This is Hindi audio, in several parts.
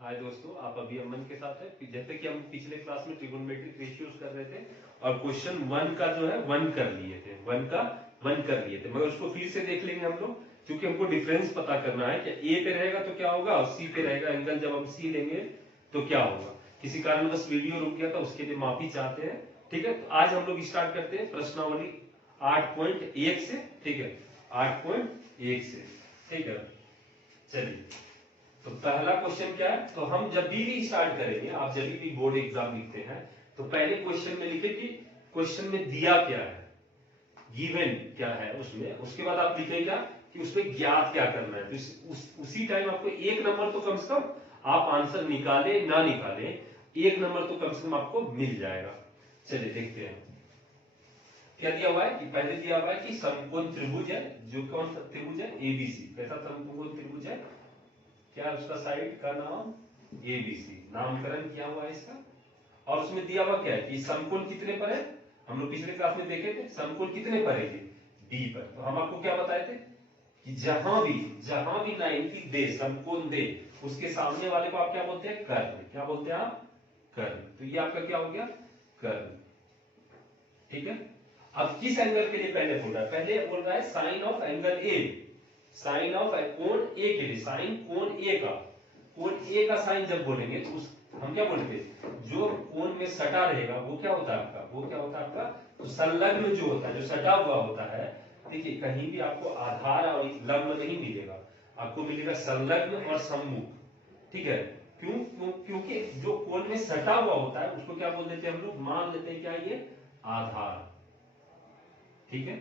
हाय दोस्तों, आप अभी अमन के साथ है। जैसे कि हम पिछले क्लास में ट्रिगोनोमेट्रिक रेशियोज कर रहे थे और क्वेश्चन वन का जो है वन कर लिए थे, वन कर लिए थे, मगर उसको फिर से देख लेंगे हम लोग, क्योंकि हमको डिफरेंस पता करना है कि ए पे रहेगा तो क्या होगा और सी पे रहेगा एंगल, जब हम सी लेंगे तो क्या होगा। किसी कारण बस वीडियो रुक गया था, उसके लिए माफी चाहते हैं। ठीक है, तो आज हम लोग स्टार्ट करते हैं प्रश्नावली 8.1 से। ठीक है, 8.1 से। ठीक है, चलिए। तो पहला क्वेश्चन क्या है, तो हम जब भी स्टार्ट करेंगे, आप जब भी बोर्ड एग्जाम लिखते हैं तो पहले क्वेश्चन में लिखे कि क्वेश्चन में दिया क्या है, गिवन क्या है उसमें, उसके बाद आप लिखें क्या कि उसमें ज्ञात क्या करना है। तो उसी टाइम आपको एक नंबर तो कम से कम, आप आंसर निकाले ना निकाले, एक नंबर तो कम से कम आपको मिल जाएगा। चलिए देखते हैं क्या दिया हुआ है। कि पहले दिया हुआ है कि समकोण त्रिभुज है, जो कौन सा त्रिभुज है, एबीसी। कैसा समकोण त्रिभुज है, क्या उसका साइड का नाम, एबीसी, नामकरण किया हुआ है इसका। और उसमें दिया हुआ क्या है कि समकोण कितने पर है, हम लोग पिछले क्लास में देखे थे समकोण कितने पर है, डी पर। तो हम आपको क्या बताए थे कि जहां भी लाइन की दे, समकोण दे, उसके सामने वाले को आप क्या बोलते हैं, कर्ण। क्या बोलते हैं आप, कर्ण। तो ये आपका क्या हो गया, कर्ण। ठीक है, अब किस एंगल के लिए पहले बोल रहा है, पहले बोल रहा है sine of angle A, sine of कोण ए के लिए, साइन कोण ए का, कोण ए का साइन जब बोलेंगे तो उस हम क्या बोलेंगे, जो कोण में सटा रहेगा वो क्या होता है आपका, वो क्या होता है आपका, तो संलग्न जो होता है, जो सटा हुआ होता है। देखिए कहीं भी आपको आधार और लंब नहीं मिलेगा, आपको मिलेगा संलग्न और सम्मुख। ठीक है, क्योंकि जो कोण में सटा हुआ होता है उसको क्या बोल देते हैं हम लोग, मान लेते हैं क्या, ये आधार। ठीक है,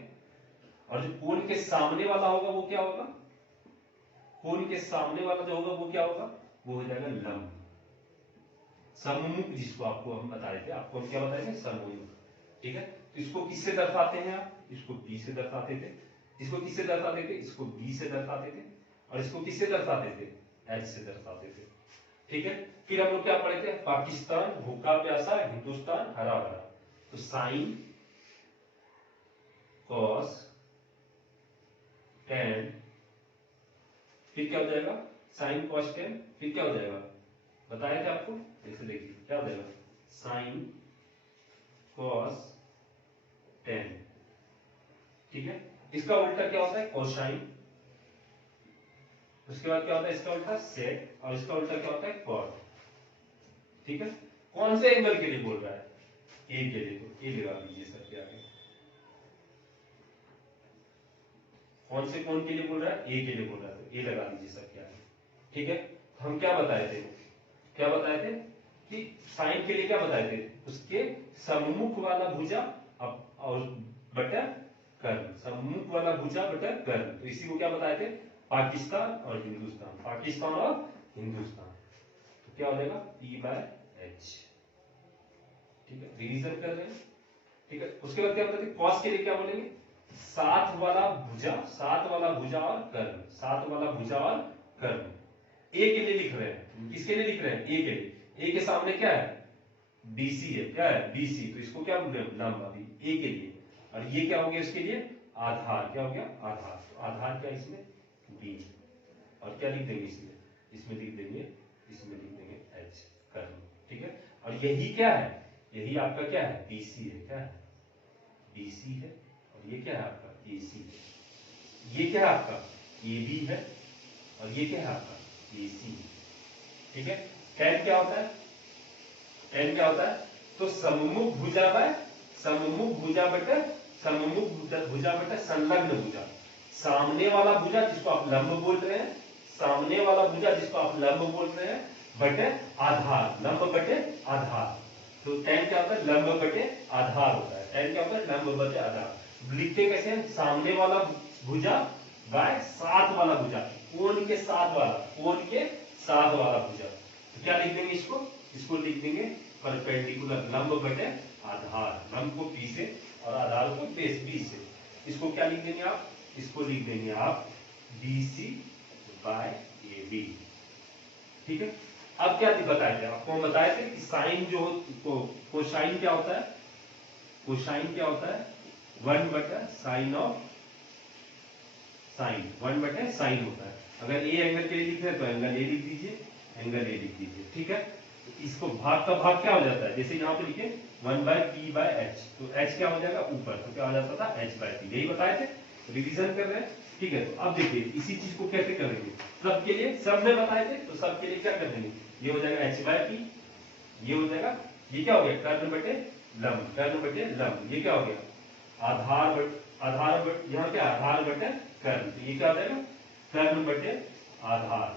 और जो कोण के सामने वाला होगा वो क्या होगा, कोण के सामने वाला जो होगा वो क्या होगा, वो हो जाएगा लंब, सम्मुख, जिसको आपको हम बता रहे थे, आपको हम क्या बताए थे, सम्मुख। ठीक है, तो इसको किससे दर्शाते हैं आप, इसको बी से दर्शाते थे, इसको किससे दर्शाते थे, इसको बी से दर्शाते थे, और इसको किससे दर्शाते थे, एच से दर्शाते थे। ठीक है, फिर हम लोग क्या पढ़े थे, पाकिस्तान भूखा प्यासा, हिंदुस्तान हरा भरा। तो साइन कॉस टेन, फिर क्या हो जाएगा, साइन कॉस टेन, फिर क्या हो जाएगा, बताया था आपको। जैसे देखिए क्या हो जाएगा, साइन कॉस टेन। ठीक है, इसका उल्टा क्या होता है, कोसाइन। उसके बाद क्या होता है इसका उल्टा, सेक। और इसका उल्टा क्या होता है, कॉट। ठीक है, कौन से एंगल के लिए बोल रहा है, ए के लिए, तो ए लगा दीजिए सबके आगे। कौन से कोण के लिए बोल रहा है, ए के लिए बोल रहा है, तो ए लगा दीजिए सबके आगे। ठीक है, तो हम क्या बताए थे, क्या बताए थे कि साइन के लिए क्या बताए थे, उसके सम्मुख वाला भुजा और बटा कर्ण, सम्मुख वाला भुजा बटा कर्ण। तो इसी को क्या बताए थे, पाकिस्तान और हिंदुस्तान, पाकिस्तान और हिंदुस्तान। तो क्या हो जाएगा, पी बाय एच। ठीक है, रिवीजन कर रहे हैं। ठीक है, उसके बाद क्या बताते हैं, कॉस के लिए क्या बोलेंगे, साथ वाला भुजा, साथ वाला भुजा और कर्ण, साथ वाला भुजा और कर्ण। ए के लिए लिख रहे हैं, किसके लिए लिख रहे हैं, ए के लिए। ए के सामने क्या है, बीसी है, क्या है, बीसी। तो इसको क्या बोल रहे हैं, लंब, अभी ए के लिए। और ये क्या हो गया इसके लिए, आधार। क्या हो गया, आधार। तो आधार क्या इसमें, बी। और क्या लिख देंगे इसमें, इसमें लिख देंगे, इसमें लिख देंगे एच, कर्ण। ठीक है, और यही क्या है, यही आपका क्या है, बीसी है, क्या है, बीसी है। और ये क्या है आपका, एसी है। ये क्या है आपका, एबी है। और ये क्या है आपका, एसी है। ठीक है, टैन क्या होता है, टैन क्या होता है, तो सम्मुख भुजा बाय, सम्मुख भुजा बटे, सम्मुख भुजा बटे संलग्न भुजा। सामने वाला भुजा जिसको आप लंब बोल रहे हैं, सामने वाला भुजा जिसको आप लंब बोल रहे हैं, बटे आधार, लंब बटे आधार। तो टैन क्या होता है, लंब बटे आधार होता है। टैन क्या होता है, लंब बटे आधार। लिखते कैसे हैं, सामने वाला भुजा बाय साथ वाला भुजा, कोण के साथ वाला, कोण के साथ वाला भुजा। तो क्या लिख देंगे इसको, इसको लिख देंगे परपेंडिकुलर, लंब बटे आधार, लंब को पी से और आधार को बेस बी से। इसको क्या लिख देंगे आप, इसको लिख देंगे आप BC बाय AB। ठीक है, अब क्या बताए थे आपको, हम बताए थे कि साइन जो कोसाइन क्या होता है, कोसाइन क्या होता है, 1 बटा साइन ऑफ साइन, 1 बटे साइन होता है। अगर ए एंगल के लिए लिख रहे हैं तो एंगल ए लिख दीजिए, एंगल ए लिख दीजिए, ठीक है। इसको भाग का भाग क्या हो जाता है, जैसे यहाँ पे लिखे 1/p/h, तो h क्या हो जाएगा ऊपर, तो क्या हो जाता था h/p, यही बताए थे, रिवीजन कर रहे हैं, ठीक है। तो अब देखिए इसी चीज को कैसे करेंगे, सबके लिए सब में बताए थे, तो सबके लिए क्या कर देंगे, ये हो जाएगा h/p, ये हो जाएगा, ये क्या हो गया कर्ण बटे लंब, कर्ण बटे लंब, ये क्या हो गया आधार बटे यहाँ क्या आधार बटे कर्ण, तो ये क्या हो जाएगा कर्ण बटे आधार,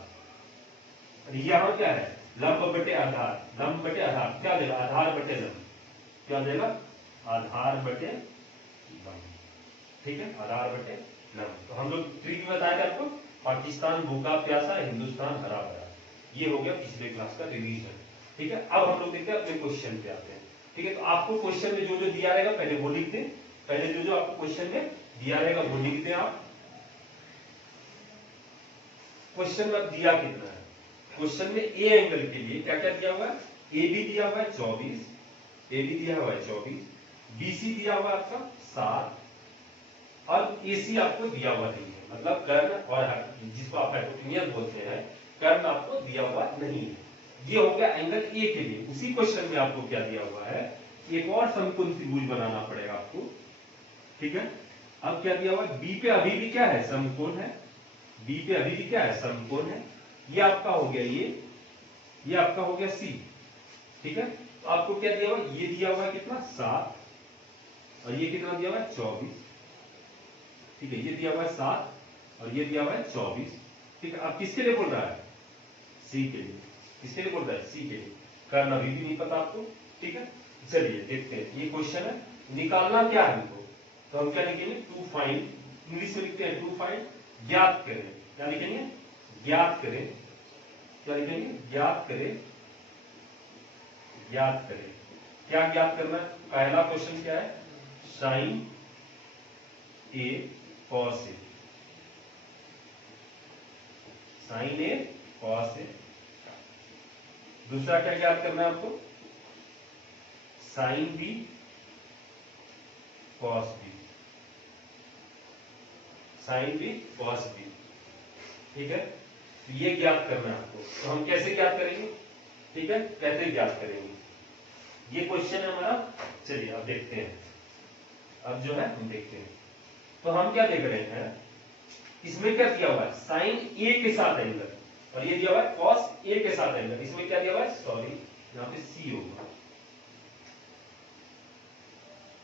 और यहाँ क्या है लंब बटे आधार, लंब बटे आधार क्या देगा आधार बटे लंब, क्या देगा आधार बटे लंब, ठीक है, आधार बटे लंब। तो हम लोग ट्रिक बताए थे आपको, पाकिस्तान भूखा प्यासा, हिंदुस्तान हरा भरा, ये हो गया पिछले क्लास का रिवीजन, ठीक है। अब हम लोग देखते हैं अपने क्वेश्चन पे आते हैं, ठीक है। तो आपको क्वेश्चन में जो जो दिया रहेगा पहले वो लिख दें, पहले जो जो आपको क्वेश्चन में दिया रहेगा वो लिख दें आप। क्वेश्चन में दिया कितना है, क्वेश्चन में ए एंगल के लिए क्या क्या दिया हुआ है, ए बी दिया हुआ है 24, ए बी दिया हुआ है 24, बीसी दिया हुआ है आपका 7, और एसी आपको दिया हुआ नहीं है, मतलब कर्ण और जिसको आप हाइपोटेनियस बोलते हैं, कर्ण आपको दिया हुआ नहीं है। ये हो गया एंगल ए के लिए। उसी क्वेश्चन में आपको क्या दिया हुआ है, एक और समकोण त्रिभुज बनाना पड़ेगा आपको, ठीक है। अब क्या दिया हुआ है, बी पे अभी भी क्या है समकोण है, बी पे अभी भी क्या है समकोण है, ये आपका हो गया ये आपका हो गया सी, ठीक है। तो आपको क्या दिया हुआ है, ये दिया हुआ है कितना 7, और ये कितना दिया हुआ है 24, ठीक है, ये दिया हुआ है 7 और ये दिया हुआ है 24, ठीक है। अब किसके लिए बोल रहा है, सी के लिए, किसके लिए बोल रहा है सी के लिए, कर्ण अभी भी नहीं पता आपको, ठीक है। चलिए देखते हैं, ये क्वेश्चन है, निकालना क्या है हमको, तो हम क्या लिखेंगे टू फाइंड, इंग्लिश में लिखते हैं टू फाइंड, ज्ञात करें, क्या लिखेंगे ज्ञात करें, क्या लिखेंगे ज्ञात करें, ज्ञात करें, क्या ज्ञात करना है, पहला क्वेश्चन क्या है sine A cos A, sine A cos A. दूसरा क्या ज्ञात करना है आपको, sine B cos B, sine B cos B, ठीक है। तो ये ज्ञात करना है आपको, तो हम कैसे ज्ञात करेंगे, ठीक है, कैसे ज्ञात करेंगे, ये क्वेश्चन है हमारा। चलिए अब देखते हैं, अब जो है हम देखते हैं, तो हम क्या देख रहे हैं, इसमें क्या दिया हुआ है साइन ए के साथ एंगल, और ये दिया हुआ है कॉस ए के साथ एंगल, इसमें क्या दिया हुआ है सॉरी यहाँ पे सी होगा,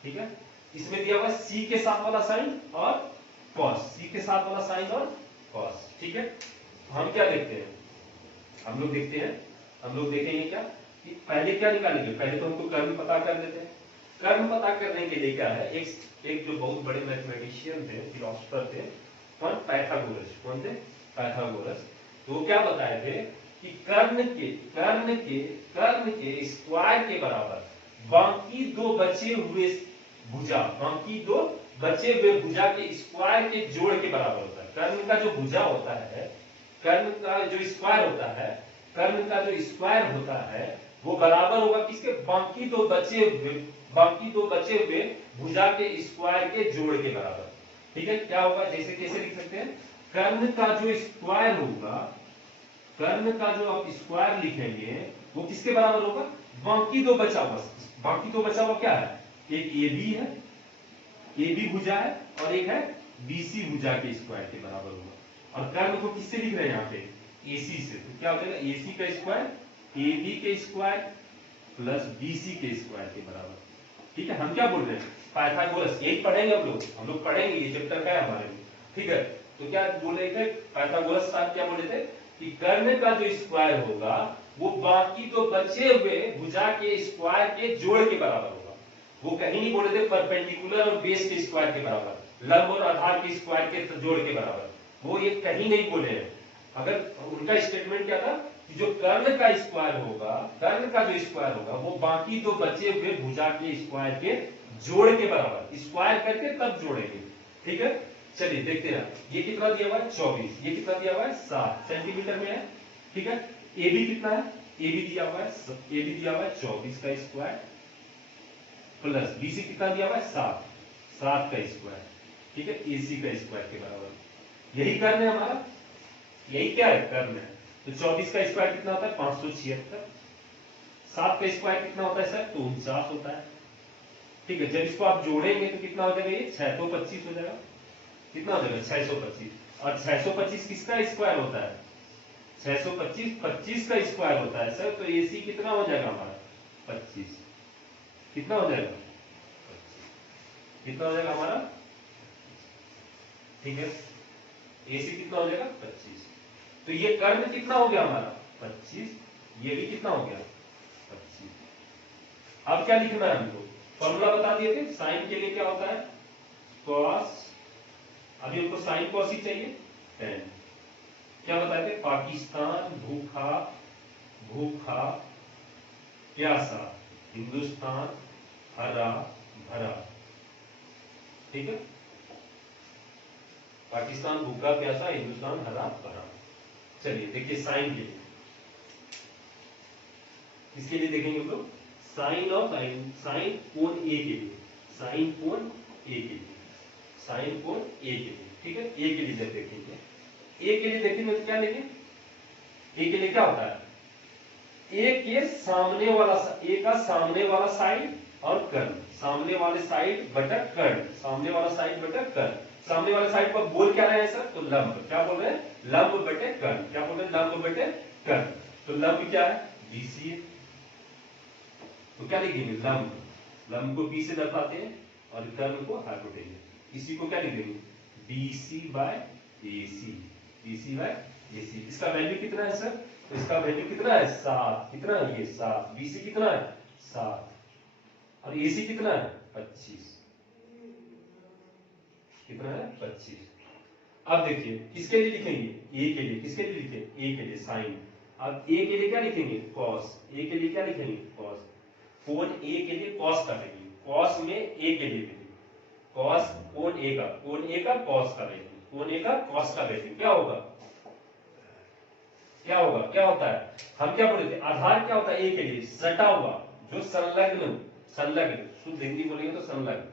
ठीक है। इसमें दिया हुआ है सी के साथ वाला साइन और कॉस, सी के साथ वाला साइन और कॉस, ठीक है। हम क्या देखते हैं, हम लोग देखते हैं, हम लोग देखेंगे क्या कि पहले क्या निकालेंगे, पहले तो हमको कर्म पता कर लेते हैं। कर्म पता करने के लिए क्या है, एक जो बहुत बड़े मैथमेटिशियन थे, फिलोसोफर थे, कौन पाइथागोरस, कौन थे पाइथागोरस। तो वो क्या बताए थे कि कर्ण के स्क्वायर के बराबर बाकी दो बचे हुए भुजा, बाकी दो बचे हुए भुजा के स्क्वायर के जोड़ के बराबर होता है। कर्ण का जो भुजा होता है, कर्ण का जो स्क्वायर होता है, कर्ण का जो स्क्वायर होता है वो बराबर होगा किसके, बाकी दो बचे हुए भुजा के स्क्वायर के जोड़ के बराबर, ठीक है। क्या होगा, जैसे कैसे लिख सकते हैं, कर्ण का जो स्क्वायर होगा, कर्ण का जो आप स्क्वायर लिखेंगे वो किसके बराबर होगा, बाकी दो बचा हुआ, बाकी दो बचा हुआ क्या है, एक ए बी है, ए बी भुजा है, और एक है बीसी भुजा के स्क्वायर के बराबर होगा। और कर्ण को किससे लिख रहे हैं यहाँ पे, एसी से, तो क्या हो जाएगा एसी का स्क्वायर ए बी के स्क्वायर प्लस बीसी के स्क्वायर के बराबर, ठीक है। हम क्या बोल रहे हैं पाइथागोरस, यही पढ़ेंगे हम लोग पढ़ेंगे, ये चैप्टर का है हमारे लिए, ठीक है। तो क्या बोले थे पाइथागोरस साहब, क्या बोले थे कि कर्ण का जो स्क्वायर होगा वो बाकी दो बचे हुए भुजा के स्क्वायर के जोड़ के बराबर होगा। वो कहीं नहीं बोले थे परपेंडिकुलर और बेस के स्क्वायर के बराबर, लंब और आधार के स्क्वायर के जोड़ के बराबर, वो ये कहीं नहीं बोले हैं। अगर उनका स्टेटमेंट क्या था कि जो कर्ण का स्क्वायर होगा, कर्ण का जो स्क्वायर होगा वो बाकी दो बचे हुए भुजा के स्क्वायर के जोड़ के बराबर, स्क्वायर करके तब जोड़ेंगे, ठीक है। चलिए देखते हैं, ये कितना दिया हुआ है 24, ये कितना दिया हुआ है 7 सेंटीमीटर में है, ठीक है। ए बी कितना है, ए बी दिया हुआ है 24 का स्क्वायर प्लस बीसी कितना दिया हुआ है 7 का स्क्वायर, ठीक है, एसी का स्क्वायर के बराबर। यही कर्ण है हमारा, यही क्या है कर्ण है। तो 24 का स्क्वायर कितना होता है 576। 7 का स्क्वायर कितना होता है सर तो 49 होता है। ठीक है, जब इसको आप जोड़ेंगे तो कितना हो जाएगा ये 625 हो जाएगा। कितना हो जाएगा 625। और 625 किसका स्क्वायर होता है 625 25 का स्क्वायर होता है सर। तो एसी कितना हो जाएगा हमारा 25। कितना हो जाएगा 25। कितना हो जाएगा हमारा, ठीक है, एसी कितना हो जाएगा 25। तो ये कर्व कितना हो गया हमारा 25, ये भी कितना हो गया 25। अब क्या लिखना है हमको, फॉर्मूला बता दिए थे साइन के लिए क्या होता है कॉस। अभी हमको साइन कॉस ही चाहिए tan। क्या बताए थे, पाकिस्तान भूखा भूखा प्यासा, हिंदुस्तान हरा भरा। ठीक है, पाकिस्तान भूखा प्यासा, हिंदुस्तान हरा भरा। चलिए देखिए साइन के लिए, इसके लिए देखेंगे हम लोग साइन ऑफ साइन कोण ए के लिए, साइन कोण ए के लिए, साइन कोण ए के लिए। ठीक है, ए के लिए जब देखेंगे, ए के लिए देखेंगे तो क्या लेंगे, ए के लिए क्या होता है ए के सामने वाला, ए का सामने वाला साइड और कर्ण, सामने वाले साइड बटा कर्ण, सामने वाला साइड बटा कर्ण। सामने वाले साइड पर बोल क्या रहे हैं सर तो लंब। क्या बोल रहे हैं लंब बटे कर्ण। क्या बोल रहे हैं लंब बटे कर्ण। तो लंब क्या है बीसी है। तो क्या लिखेंगे लंब, लंब को बी से दर्शाते हैं और कर्ण को हाइपोटेन्यूज। इसी को क्या लिखेंगे BC by AC, BC by AC. इसका वैल्यू कितना है सर, तो इसका वैल्यू कितना है 7। कितना है ये 7। बीसी कितना है 7 और एसी कितना है 25। कितना है 25। अब देखिए किसके लिए लिखेंगे ए के लिए, किसके लिए लिखे ए के लिए साइन। अब ए के लिए क्या लिखेंगे कॉस, ए के लिए क्या लिखेंगे कॉस। कोण ए के लिए कॉस का वैल्यू, कॉस में ए के लिए वैल्यू, कॉस कोण ए का, कोण ए का कॉस का वैल्यू, कोण ए का कॉस का वैल्यू क्या होगा, क्या होगा, क्या होता है, हम क्या बोले थे आधार क्या होता है ए के लिए सटा हुआ, जो संलग्न, संलग्न शुद्ध हिंदी बोलेंगे तो संलग्न,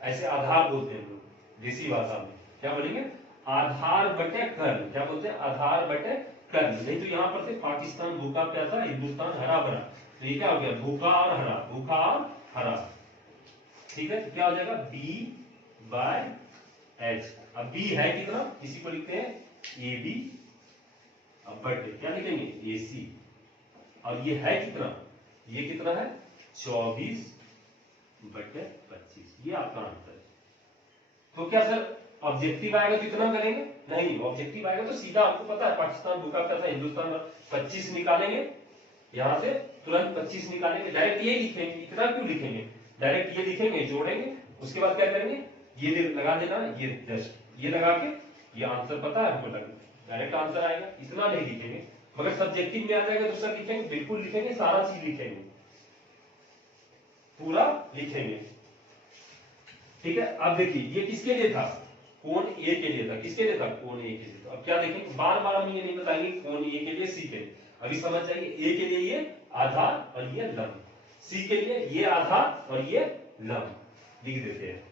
ऐसे आधार बोलते हैं लोग देसी भाषा में। क्या बोलेंगे आधार बटे कर्ण। क्या बोलते हैं आधार बटे कर्ण। नहीं तो यहाँ पर थे पाकिस्तान भूखा प्यासा, हिंदुस्तान हरा भरा। तो ये क्या हो गया भूखा और हरा, भूखा और हरा। ठीक है, तो क्या हो जाएगा बी बाय एच। अब बी है कितना, इसी को लिखते हैं ए बी। अब बटे क्या लिखेंगे एसी। और ये है कितना, ये कितना है 24 बटे 25। ये आपका आंसर है। तो क्या सर ऑब्जेक्टिव आएगा तो इतना करेंगे, नहीं ऑब्जेक्टिव आएगा तो सीधा आपको पता है पाकिस्तान भूखा प्यासा हिंदुस्तान 25 निकालेंगे, यहां से तुरंत 25 निकालेंगे, डायरेक्ट ये लिखेंगे। इतना क्यों लिखेंगे, डायरेक्ट ये लिखेंगे जोड़ेंगे, उसके बाद क्या करेंगे ये लगा देना, ये जस्ट ये लगा के ये आंसर पता है हमको लगा, डायरेक्ट आंसर आएगा। इतना नहीं लिखेंगे, मगर सब्जेक्टिव में आ जाएगा तो सर लिखेंगे, बिल्कुल लिखेंगे, सारा चीज लिखेंगे, पूरा लिखेंगे। ठीक है, अब देखिए ये किसके लिए था कोण ए के लिए था, किसके लिए था कोण ए के लिए। तो अब क्या देखेंगे बार बार हम ये नहीं बताएंगे कोण ए के लिए सी के लिए, अभी समझ जाइए ए के लिए ये आधार और ये लंब, सी के लिए ये आधार और ये लंब लिख देते हैं।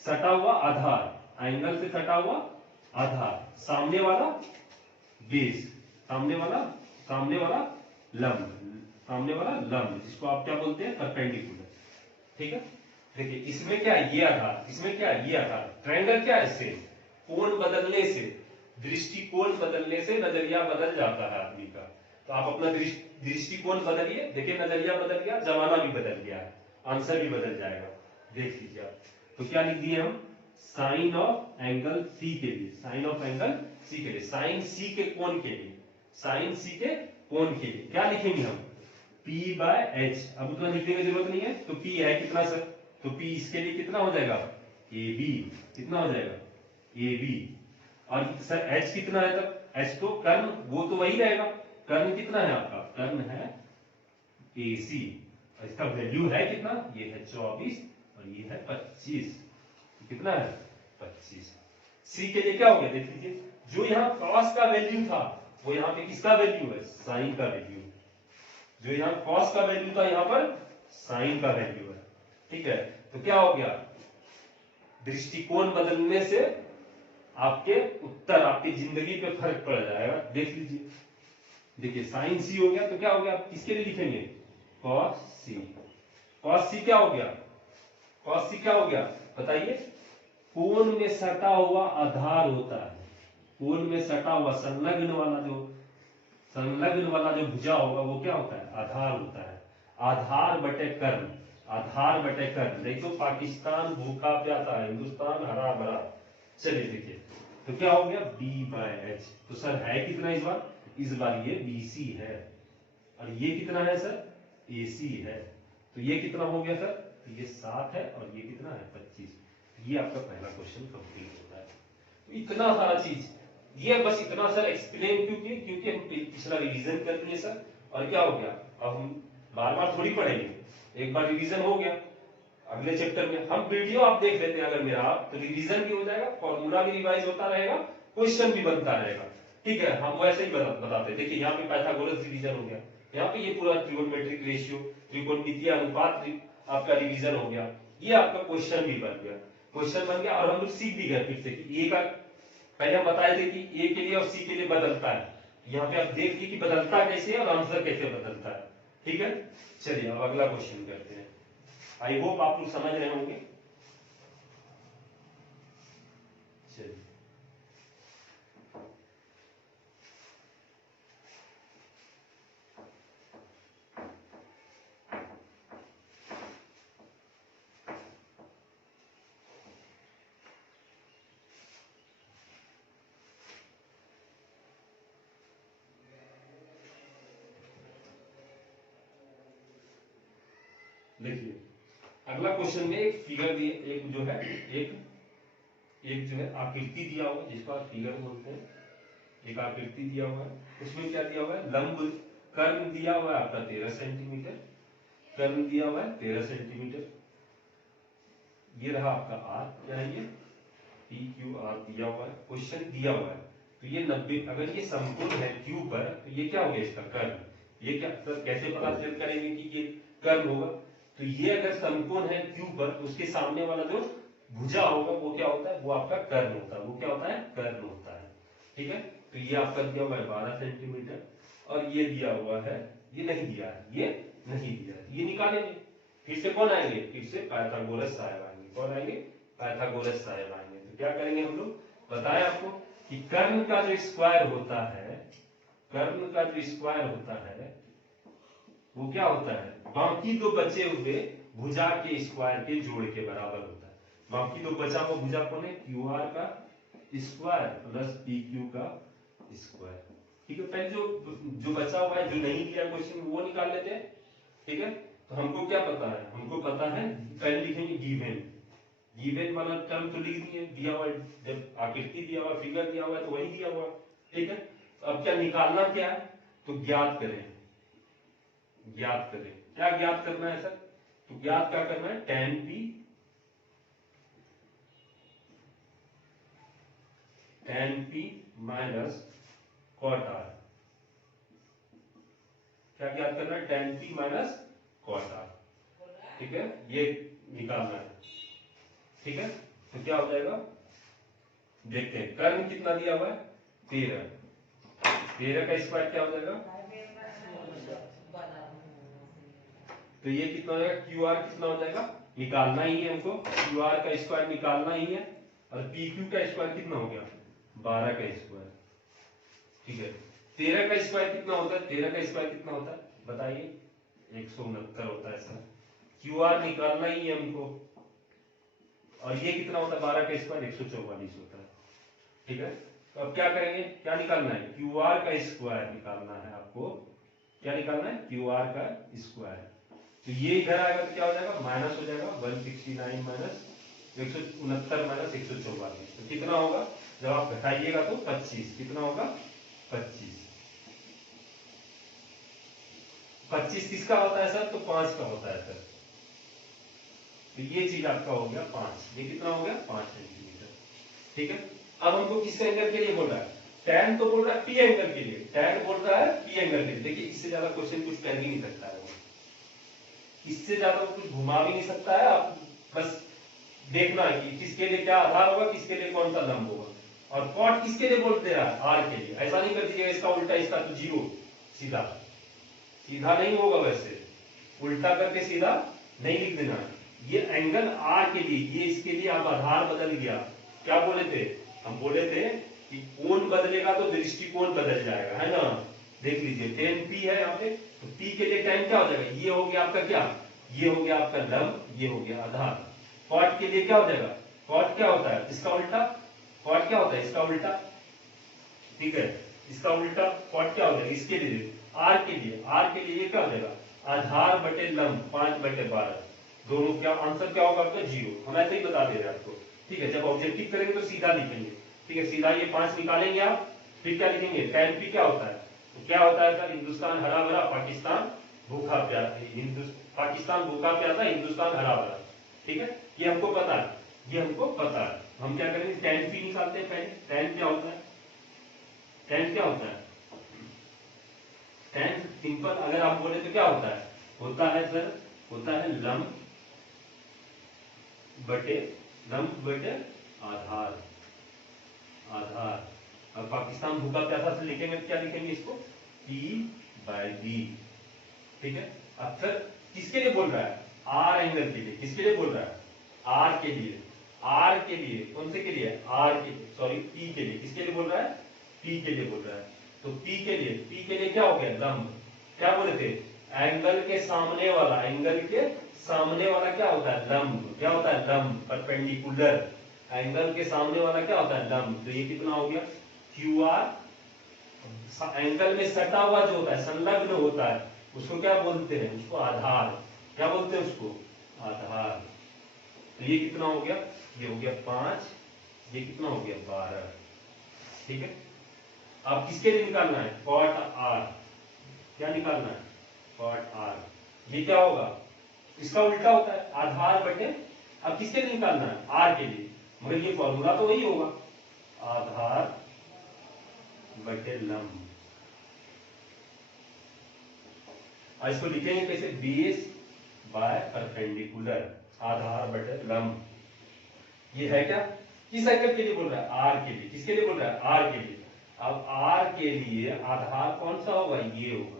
सटा हुआ आधार, एंगल से सटा हुआ आधार, सामने वाला बेस, सामने वाला लंब, सामने वाला लंब जिसको आप क्या बोलते हैं परपेंडिकुलर। ठीक है, देखिए इसमें क्या है ये आधार, इसमें क्या है ये आधार। ट्रायंगल क्या है सेम, कोण बदलने से, दृष्टिकोण बदलने से नजरिया बदल जाता है आदमी का। तो आप अपना दृष्टिकोण बदलिए, देखिए नजरिया बदल गया, जमाना भी बदल गया है, आंसर भी बदल जाएगा। देख लीजिए आप, तो क्या लिख दिए हम साइन ऑफ एंगल सी के लिए, साइन ऑफ एंगल सी के लिए, साइन सी के कोण के लिए, साइन सी के कोण के लिए क्या लिखेंगे हम P बाय एच। अब उतना लिखने की जरूरत नहीं है, तो P है कितना सर, तो P इसके लिए कितना हो जाएगा AB, कितना हो जाएगा AB। और सर H कितना है, तब H तो कर्ण, वो तो वही रहेगा, कर्ण कितना है आपका, कर्ण है AC। इसका वैल्यू है कितना, ये है 24 और ये है 25। कितना है 25। C के लिए क्या हो गया देख लीजिए, जो यहाँ cos का वैल्यू था वो यहाँ पे किसका वैल्यू है साइन का वैल्यू, जो यहाँ cos का वैल्यू था यहाँ पर साइन का वैल्यू है। ठीक है, तो क्या हो गया दृष्टिकोण बदलने से आपके उत्तर, आपकी जिंदगी पे फर्क पड़ जाएगा। देख लीजिए, देखिए साइन सी हो गया तो क्या हो गया, आप किसके लिए लिखेंगे, कॉस सी। कॉस सी क्या हो गया, कॉस सी क्या हो गया बताइए, कोण में सटा हुआ आधार होता है, कोण में सटा हुआ संलग्न वाला जो भुजा होगा वो क्या होता है, आधार होता है। आधार बटे कर्ण, आधार बटे कर्ण। नहीं तो पाकिस्तान भूखा प्यासा है, हिंदुस्तान हरा भरा। चलिए देखिए, तो क्या हो गया B/H। तो सर है कितना इस बार ये BC है, और ये कितना है सर, AC है। तो ये कितना हो गया सर, तो ये 7 है, और ये कितना है 25। ये आपका पहला क्वेश्चन कंप्लीट होता है। तो इतना सारा चीज ये बस इतना सर एक्सप्लेन क्यों किए, क्योंकि हम पिछला रिवीजन कर लिए सर, और क्या हो गया, अब हम बार बार थोड़ी पढ़ेंगे, एक बार रिवीजन हो गया, अगले चैप्टर में हम वीडियो आप देख लेते हैं अगर मेरा आप, तो रिवीजन भी हो जाएगा, फॉर्मूला भी रिवाइज होता रहेगा, क्वेश्चन भी बनता रहेगा। ठीक है, हम वैसे ही बताते हैं। देखिए यहाँ पे पाइथागोरस रिवीजन हो गया, यहाँ पे ये पूरा ट्रिगोनोमेट्रिक रेशियो, त्रिकोणमितीय अनुपात आपका रिवीजन हो गया, ये आपका क्वेश्चन भी बन गया, क्वेश्चन बन गया। और हम लोग सीख भी गए फिर से कि ए का पहले हम बताए थे कि ए के लिए और सी के लिए बदलता है, यहाँ पे आप देखिए कि बदलता कैसे है और आंसर कैसे बदलता है। ठीक है, चलिए अब अगला क्वेश्चन करते हैं। आई होप आप लोग समझ रहे होंगे। चलिए देखिए, अगला क्वेश्चन में एक फिगर दिए, एक जो है एक जो है आकृति दिया हुआ है, जिसको आप फिगर बोलते हैं। एक आकृति दिया हुआ है, उसमें क्या दिया हुआ है, लंब कर्ण दिया हुआ है आपका 13 सेंटीमीटर, कर्ण दिया हुआ है 13 सेंटीमीटर। ये रहा आपका आर, क्या है ये PQR दिया हुआ है, क्वेश्चन दिया हुआ है। तो ये 90, अगर ये समकोण है क्यू पर, तो ये क्या हो गया इसका कर्ण। ये क्या सर कैसे पता चल करेंगे कि ये कर्ण होगा, तो ये अगर समकोण है क्यू पर, तो उसके सामने वाला जो भुजा होगा वो क्या होता है, वो आपका कर्ण होता है, वो क्या होता है, कर्ण होता है। ठीक है, तो ये आपका दिया हुआ है 12 सेंटीमीटर, और ये दिया हुआ है, ये नहीं दिया है, ये नहीं दिया है, ये निकालेंगे। फिर से कौन आएंगे, फिर से पाइथागोरस साहब आएंगे। कौन आएंगे, पाइथागोरस साहब आएंगे। तो क्या करेंगे हम लोग, बताया आपको कि कर्ण का जो स्क्वायर होता है, कर्ण का जो स्क्वायर होता है वो क्या होता है, बाकी दो बचे हुए भुजा के स्क्वायर के जोड़ के बराबर होता है। बाकी दो बचा हुआ भुजा कौन है, QR का स्क्वायर प्लस PQ का स्क्वायर। ठीक है, पहले जो बचा हुआ है, जो नहीं किया क्वेश्चन वो निकाल लेते हैं। ठीक है, तो हमको क्या पता है, हमको पता है, पहले लिखेंगे गिवन, गिवन वाला टर्म तो लिख दिए, दिया हुआ है, जब आकृति दिया हुआ, फिगर दिया हुआ है तो वही दिया हुआ। ठीक है, तो अब क्या निकालना क्या है, तो ज्ञात करें, ज्ञात करें। क्या ज्ञात करना है सर, तो ज्ञात क्या करना है, tan P minus cot R। क्या ज्ञात करना है, tan P minus cot R। ठीक है, ये निकालना है। ठीक है, तो क्या हो जाएगा, देखते हैं कर्ण कितना दिया हुआ है 13, 13 का स्क्वायर क्या हो जाएगा, तो ये कितना हो जाएगा, QR कितना हो जाएगा, निकालना ही है हमको, QR का स्क्वायर निकालना ही है, और PQ का स्क्वायर कितना हो गया 12 का स्क्वायर। ठीक है, 13 का स्क्वायर कितना होता है, 13 का स्क्वायर कितना होता है बताइए, 169 होता है सर। QR निकालना ही है हमको, और ये कितना होता है 12 का स्क्वायर 144 होता है। ठीक है, तो अब क्या करेंगे, क्या निकालना है, QR का स्क्वायर निकालना है आपको। क्या निकालना है, QR का स्क्वायर। तो ये इधर आएगा तो क्या हो जाएगा, माइनस हो जाएगा, 169 माइनस 169 माइनस 144। तो कितना होगा, जब आप घटाइएगा तो 25, कितना होगा 25। 25 किसका होता है सर, तो 5 का होता है सर। तो ये चीज आपका हो गया 5, ये कितना हो गया 5 सेंटीमीटर। ठीक है, अब हमको किस एंगल के लिए बोल रहा है, टैन तो बोल रहा है P एंगल के लिए, टैन बोल रहा है P एंगल के लिए। देखिए इससे ज्यादा क्वेश्चन कुछ कर ही नहीं सकता है, इससे ज्यादा कुछ घुमा भी नहीं सकता है। आप बस देखना है कि किसके लिए क्या आधार होगा, किसके लिए कौन सा लंब होगा। और कॉट किसके लिए बोलते हैं? आर के लिए। ऐसा नहीं कर दीजिएगा इसका उल्टा, इसका तो जीरो, सीधा सीधा नहीं होगा, वैसे उल्टा करके सीधा नहीं लिख देना। ये एंगल आर के लिए, ये इसके लिए आप आधार बदल गया। क्या बोले थे? हम बोले थे कि कोण बदलेगा तो दृष्टिकोण बदल जाएगा, है ना। देख लीजिए tan p है यहाँ पे, तो p के लिए tan क्या हो जाएगा? ये हो गया आपका क्या? ये हो गया आपका लंब, ये हो गया आधार। कॉट के लिए क्या हो जाएगा? कॉट क्या होता है? इसका उल्टा। कॉट क्या होता है? इसका उल्टा, ठीक है। इसका उल्टा कॉट क्या हो जाएगा? इसके लिए आर के लिए, आर के लिए ये क्या हो जाएगा? आधार बटे लंब 5/12। दोनों क्या आंसर क्या होगा आपका? 0। हम ऐसे ही बता दे रहे हैं आपको, ठीक है। जब ऑब्जेक्टिव करेंगे तो सीधा लिखेंगे, ठीक है। सीधा ये 5 निकालेंगे आप, फिर क्या लिखेंगे? tan p क्या होता है? तो क्या होता है सर? हिंदुस्तान हरा भरा, पाकिस्तान भूखा प्यासा। पाकिस्तान भूखा प्यासा, हिंदुस्तान हरा भरा, ठीक है। ये हमको पता है, ये हमको पता है। हम क्या करेंगे? tan p निकालते हैं। tan क्या होता है? tan क्या होता है? tan सिंपल अगर आप बोले तो क्या होता है? होता है सर, होता है लंब बटे आधार। आधार। अब पाकिस्तान भूखा प्यासा से लिखेंगे तो क्या लिखेंगे इसको? P/B, ठीक है। अब सर किसके लिए बोल रहा है? आर एंगल के लिए। किसके लिए बोल रहा है? आर के लिए। आर के लिए, कौन से के लिए? आर के लिए, सॉरी पी के लिए। किसके लिए बोल रहा है? पी के लिए बोल रहा है। तो पी के लिए क्या हो गया? लंब। क्या बोले थे? एंगल के सामने वाला, एंगल के सामने वाला क्या होता है? लंब। क्या होता है? लंब, परपेंडिकुलर। एंगल के सामने वाला क्या होता है? लंब। तो ये कितना हो गया? Q R. एंगल में सटा हुआ जो होता है, संलग्न होता है, उसको क्या बोलते हैं? उसको आधार। क्या बोलते हैं उसको? आधार। तो ये कितना हो गया? ये हो गया 5, ये कितना हो गया? 12, ठीक है। अब किसके लिए निकालना है? Cot R. क्या निकालना है? Cot R. ये क्या होगा? इसका उल्टा होता है, आधार बटे। अब किसके लिए निकालना है? आर के लिए, मगर ये फॉर्मूला तो वही होगा, आधार बटे लंब। और इसको लिखेंगे कैसे? बेस बाय परपेंडिकुलर, आधार बटे लंब। ये है क्या? किस एंगल के लिए बोल रहा है? आर के लिए। किसके लिए बोल रहा है? आर के लिए। अब आर के लिए आधार कौन सा होगा? ये होगा।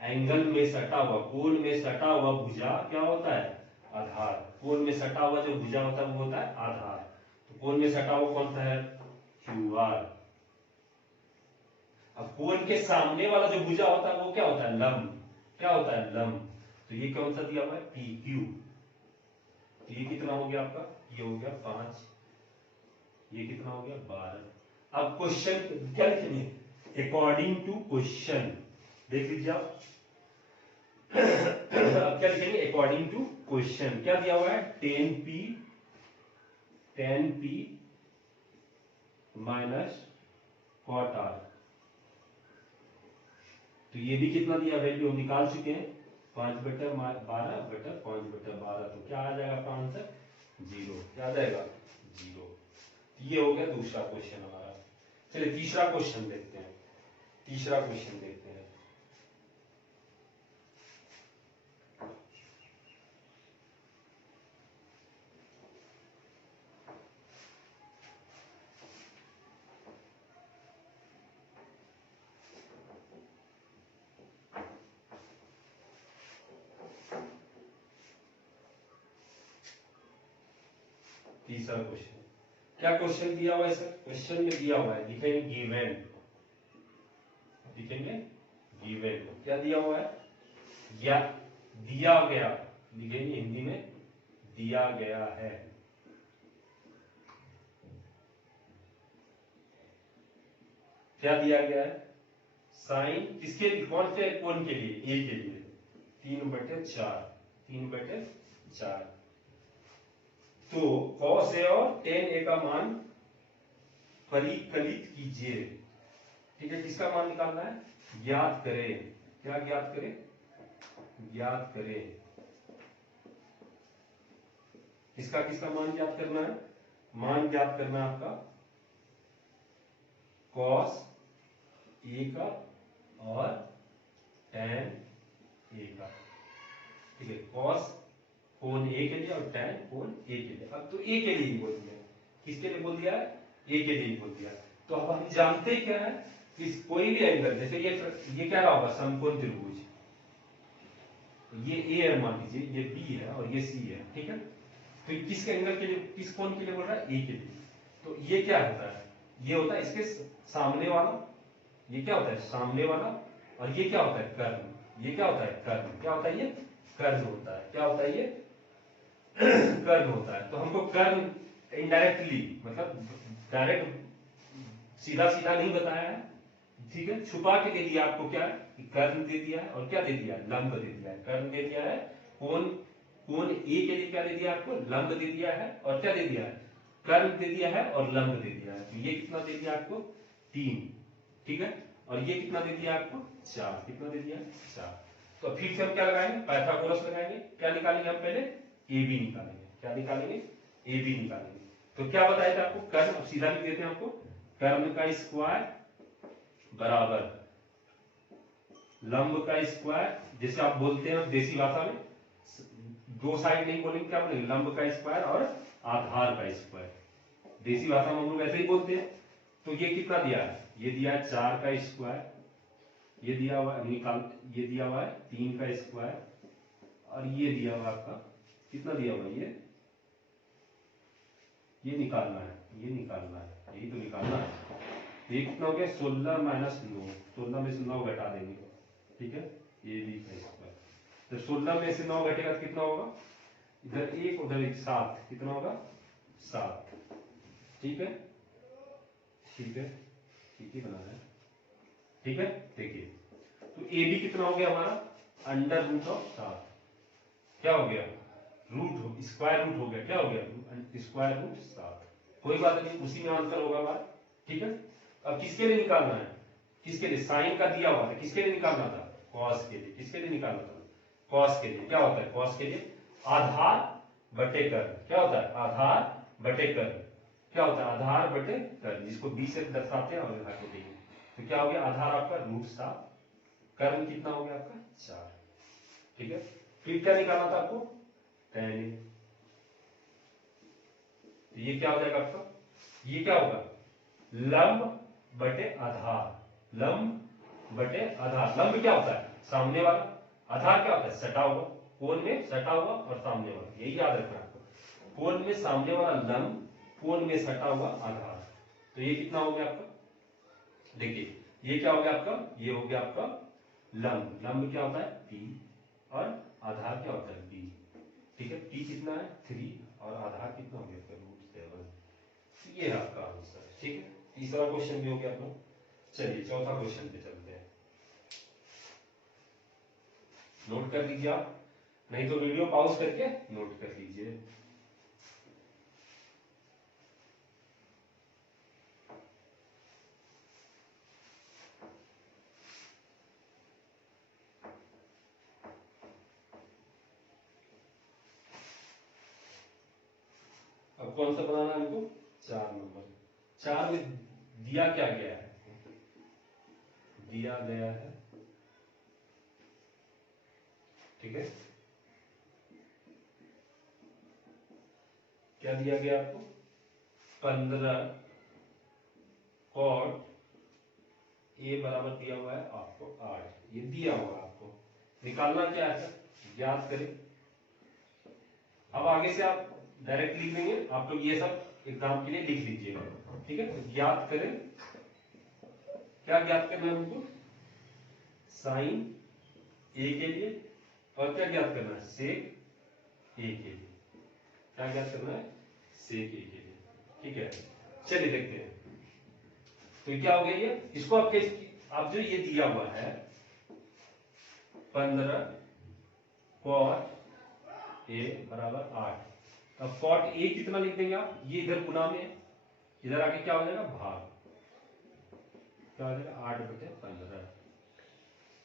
एंगल में सटा हुआ, कोण में सटा हुआ भुजा क्या होता है? आधार। कोण में सटा हुआ जो भुजा होता है वो होता है आधार। तो कोण में सटा हुआ कौन सा है? Q R. अब कोण के सामने वाला जो भुजा होता है वो क्या होता है? लंब। क्या होता है? लंब। तो ये कौन सा दिया हुआ है? P Q. तो ये कितना हो गया आपका? ये हो गया 5, ये कितना हो गया? 12। अब क्वेश्चन क्या लिखेंगे? According to question. देख लीजिए आप। अब क्या लिखेंगे? According to question. क्या दिया हुआ है? tan p minus cot R. तो ये भी कितना दिया? वैल्यू हम निकाल चुके हैं, 5/12/5/12। तो क्या आ जाएगा आपका आंसर? 0। क्या आ जाएगा? 0। ये हो गया दूसरा क्वेश्चन हमारा। चलिए तीसरा क्वेश्चन देखते हैं। तीसरा क्वेश्चन देखते हैं। तीसरा क्वेश्चन, क्या क्वेश्चन दिया हुआ है सर? क्वेश्चन में दिया हुआ है, लिखेंगे गिवन। लिखेंगे गिवन। क्या दिया हुआ है? या दिया गया। लिखेंगे हिंदी में दिया गया है। क्या दिया गया है? साइन किसके लिए? कौन से कोण के लिए? ए के लिए 3/4। 3/4। तो cos ए और tan ए का मान परिकलित कीजिए, ठीक है। किसका मान निकालना है? ज्ञात करें। क्या ज्ञात करें? ज्ञात करें। किसका किसका मान ज्ञात करना है? मान ज्ञात करना है आपका cos ए का और tan ए का, ठीक है। cos कोण ए के लिए और tan कोण ए के लिए। अब तो ए के लिए ही बोल दिया। किसके लिए बोल दिया है? ए के लिए बोल दिया। तो अब हम जानते क्या है, इस कोई भी एंगल, जैसे ये क्या रहा होगा, समकोण त्रिभुज, ये ए है मान लीजिए, ये बी है और ये सी है, ठीक है। तो किस एंगल के लिए, किस कोण के लिए बोल रहा है, ए के लिए। तो ये क्या होता है, ये होता है इसके सामने वाला, ये क्या होता है सामने वाला, और ये क्या होता है कर्ण, ये क्या होता है कर्ण, क्या होता है ये कर्ण होता है, क्या होता है ये कर्ण होता है। तो हमको कर्ण इनडायरेक्टली, मतलब डायरेक्ट सीधा सीधा नहीं बताया है, ठीक है, छुपा के दे दिया आपको, क्या है कर्ण दे दिया है, और क्या दे दिया है लंब दे दिया है, कर्ण दे दिया है, कोण कोण ए के लिए क्या दे दिया आपको, लंब दे दिया है, और क्या दे दिया है कर्ण दे दिया है और लंब दे दिया है। तो ये कितना दे दिया आपको 3, ठीक है, और ये कितना दे दिया आपको 4, कितना दे दिया 4। तो फिर से हम क्या लगाएंगे, पाइथागोरस लगाएंगे, क्या निकालेंगे हम पहले ए बी निकालेंगे, क्या निकालेंगे ए बी निकालेंगे। तो क्या बताया था आपको, कर्ण, अब सीधा लिख देते हैं आपको, कर्ण का स्क्वायर बराबर लंब का स्क्वायर, जैसे आप बोलते हैं देसी भाषा में, दो साइड नहीं बोलेंगे, क्या बोलेंगे लंब का स्क्वायर और आधार का स्क्वायर, देसी भाषा में हम लोग ऐसे ही बोलते हैं। तो ये कितना दिया है, ये दिया है 4 का स्क्वायर, ये दिया हुआ निकाल, ये दिया हुआ है 3 का स्क्वायर, और ये दिया हुआ आपका कितना दिया हुआ, ये निकालना है, ये निकालना है, यही तो निकालना है। ये कितना हो गया 16 माइनस 9, 16 में से 9 घटा देंगे, ठीक है, ये भी का स्क्वायर। तो 16 में से 9 घटेगा तो कितना होगा, इधर 1 उधर 1, 7, कितना होगा 7, ठीक है, ठीक है, ठीक ही बनाना है, ठीक है। देखिए तो ए बी कितना हो गया हमारा, अंडर रूट ऑफ 7, क्या हो गया रूट, स्क्वायर रूट हो गया, क्या हो गया स्क्वायर रूट 7। कोई बात नहीं, उसी में आंसर होगा हमारा, ठीक है। अब किसके लिए निकालना है, किसके लिए, साइन का दिया हुआ था, किसके लिए निकालना था कॉस के लिए, किसके लिए निकालना था कॉस के लिए। क्या होता है कॉस के लिए, आधार बटे कर्ण, क्या होता है आधार बटे कर्ण, क्या होता है आधार बटे कर्ण, जिसको बी से दर्शाते हैं और यहां को देंगे। तो क्या हो गया आधार आपका रूट 7, कर्ण कितना हो गया आपका 4, ठीक है। फिर क्या निकालना था आपको tan A। तो ये क्या हो जाएगा आपका, ये क्या होगा लंब बटे आधार, लंब बटे आधार, लंब क्या होता है सामने वाला, आधार क्या होता है सटा हुआ, कोण में सटा हुआ और सामने वाला, यही याद रखना आपको, कोण में सामने वाला लंब, कोण में सटा हुआ आधार। तो ये कितना हो गया आपका, देखिए ये क्या हो गया आपका, ये हो गया आपका लंब, लंब क्या होता है P और आधार क्या होता है B, ठीक है। P कितना है 3 और आधार कितना हो गया √7, ये है आपका आंसर, ठीक है। तीसरा क्वेश्चन भी हो गया अपना। चलिए चौथा क्वेश्चन पे चलते हैं, नोट कर लीजिए आप, नहीं तो वीडियो पॉज करके नोट कर लीजिए। अब कौन सा बनाना है हमको, 4 नंबर। 4 में दिया क्या गया है, दिया गया है, ठीक है, क्या दिया गया आपको 15 cot ए बराबर दिया हुआ है आपको 8, ये दिया हुआ है आपको, निकालना क्या है ज्ञात करें। अब आगे से आप डायरेक्ट लिख देंगे, आप लोग ये सब एग्जाम के लिए लिख लीजिएगा, ठीक है। तो ज्ञात करें, क्या ज्ञात करना है हमको साइन ए के लिए, और क्या ज्ञात करना है सेक ए के लिए, क्या ज्ञात करना है सेक ए के लिए, ठीक है। चलिए देखते हैं, तो क्या हो गया ये, इसको आप जो ये दिया हुआ है 15 cot ए बराबर 8, अब cot ए कितना लिख देंगे आप, ये इधर गुना में है, इधर आके क्या हो जाएगा भाग, क्या हो जाएगा 8/15,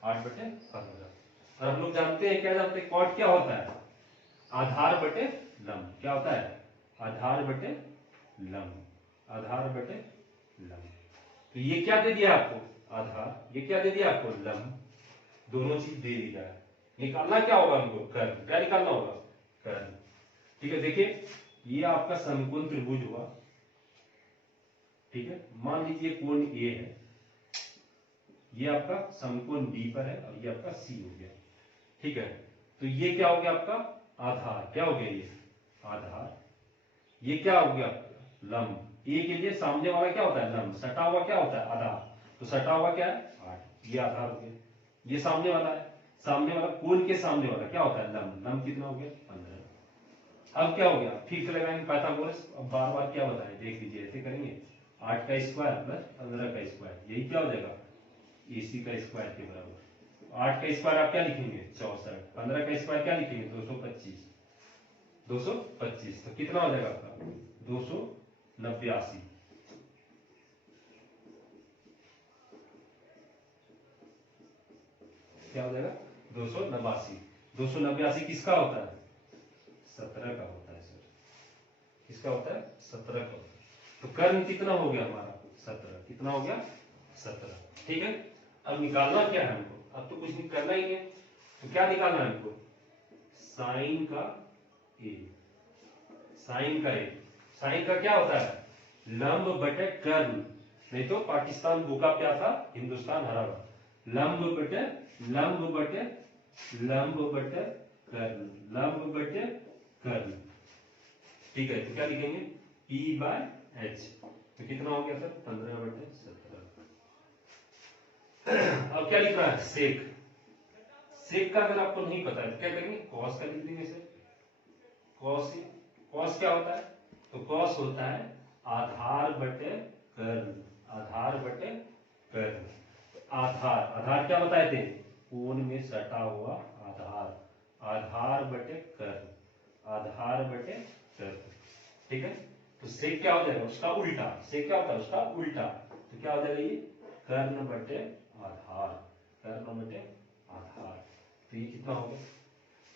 8/15। और हम लोग जानते हैं, क्या जानते हैं cot क्या होता है आधार बटे लंब, क्या होता है आधार बटे लंब, आधार बटे लंब। तो ये क्या दे दिया आपको आधार, ये क्या दे दिया आपको लंब, दोनों चीज दे दिया है। निकालना क्या होगा हमको कर्ण, क्या निकालना होगा कर्ण, ठीक है। देखिए ये आपका समकोण त्रिभुज हुआ, ठीक है। मान लीजिए कोण ए है, ये आपका समकोण डी पर है और ये आपका सी हो गया, ठीक है। तो ये क्या हो गया आपका आधार, क्या हो गया ये आधार, ये क्या हो गया लंब। ए के लिए सामने वाला क्या होता है लंब, सटा हुआ क्या होता है आधार, तो सटा हुआ क्या है 8, ये आधार हो गया। ये सामने वाला है, सामने वाला कोण के सामने वाला क्या होता है लंब, लंब कितना हो गया 15। अब क्या हो गया फिर से लगाएंगे पाइथागोरस, अब बार बार क्या बताए देख लीजिए, ऐसे करेंगे 8 का स्क्वायर प्लस 15 का स्क्वायर, यही क्या हो जाएगा AC का स्क्वायर के बराबर। 8 का स्क्वायर आप क्या लिखेंगे 64, 15 का स्क्वायर क्या लिखेंगे 225, 225 तो कितना हो जाएगा आपका 289। क्या हो जाएगा 289। 289 किसका होता है 17 का होता है सर, किसका होता है 17 का होता है। तो कर्ण कितना हो गया हमारा 17, कितना हो गया 17, ठीक है। अब निकालना क्या है हमको, अब तो कुछ नहीं करना ही है, तो क्या निकालना है हमको साइन का ए, साइन का ए, साइन का क्या होता है लंब बटे कर्ण, नहीं तो पाकिस्तान भूखा प्यासा हिंदुस्तान हरा हुआ, लंब बटे लंब बटे लंब बटे कर्ण, लंब बटे कर्ण, ठीक है। तो क्या लिखेंगे P/H, तो कितना हो गया सर 15/17। अब क्या लिख रहा है सेक, सेक का अगर आपको नहीं पता है तो क्या करेंगे कॉस का लिख देंगे सर, कॉस, कॉस क्या होता है, तो कॉस होता है आधार बटे कर्ण, आधार बटे कर्ण। आधार, आधार क्या बताए थे कोण में सटा हुआ आधार, आधार बटे कर्ण, आधार बटे कर्ण, ठीक है। तो सेक क्या हो जाएगा उसका उल्टा, सेक क्या होता है उसका उल्टा, तो क्या हो जाएगा ये कर्ण बटे आधार, कर्ण बटे आधार। तो ये कितना हो गया,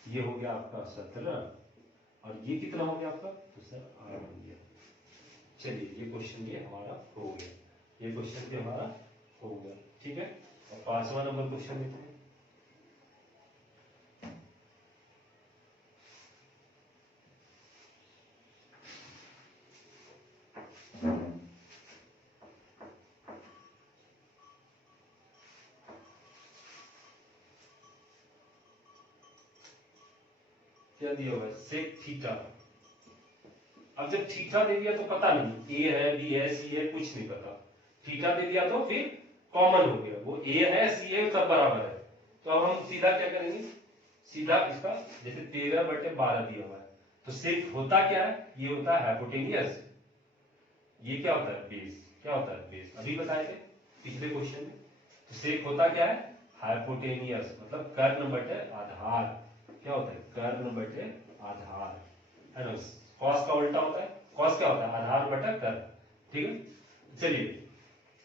ये हो गया आपका 17 और ये कितना हो गया आपका तो सर 8 हो गया। चलिए ये क्वेश्चन भी हमारा हो गया, ये क्वेश्चन भी हमारा हो गया, ठीक है। और 5वां नंबर क्वेश्चन लेते हैं। क्या दिया हुआ है सेक थीटा। अब जब थीटा दे दिया तो पता नहीं ए है बी है सी है कुछ नहीं पता, थीटा दे दिया तो फिर कॉमन हो गया, वो ए है सी है सब बराबर है। तो अब हम सीधा क्या करेंगे, सीधा इसका जैसे 13/12 दिया हुआ है, तो सेक होता क्या है, ये होता है हाइपोटेनियस, ये क्या होता है बेस, क्या होता है बेस, अभी बताए थे पिछले क्वेश्चन में। तो सेक होता क्या है हाइपोटेनियस, मतलब कर्ण बटे आधार, क्या होता है कर्ण बटे आधार, है ना। कॉस का उल्टा होता है, कॉस क्या होता है आधार बटा कर्ण, ठीक है। चलिए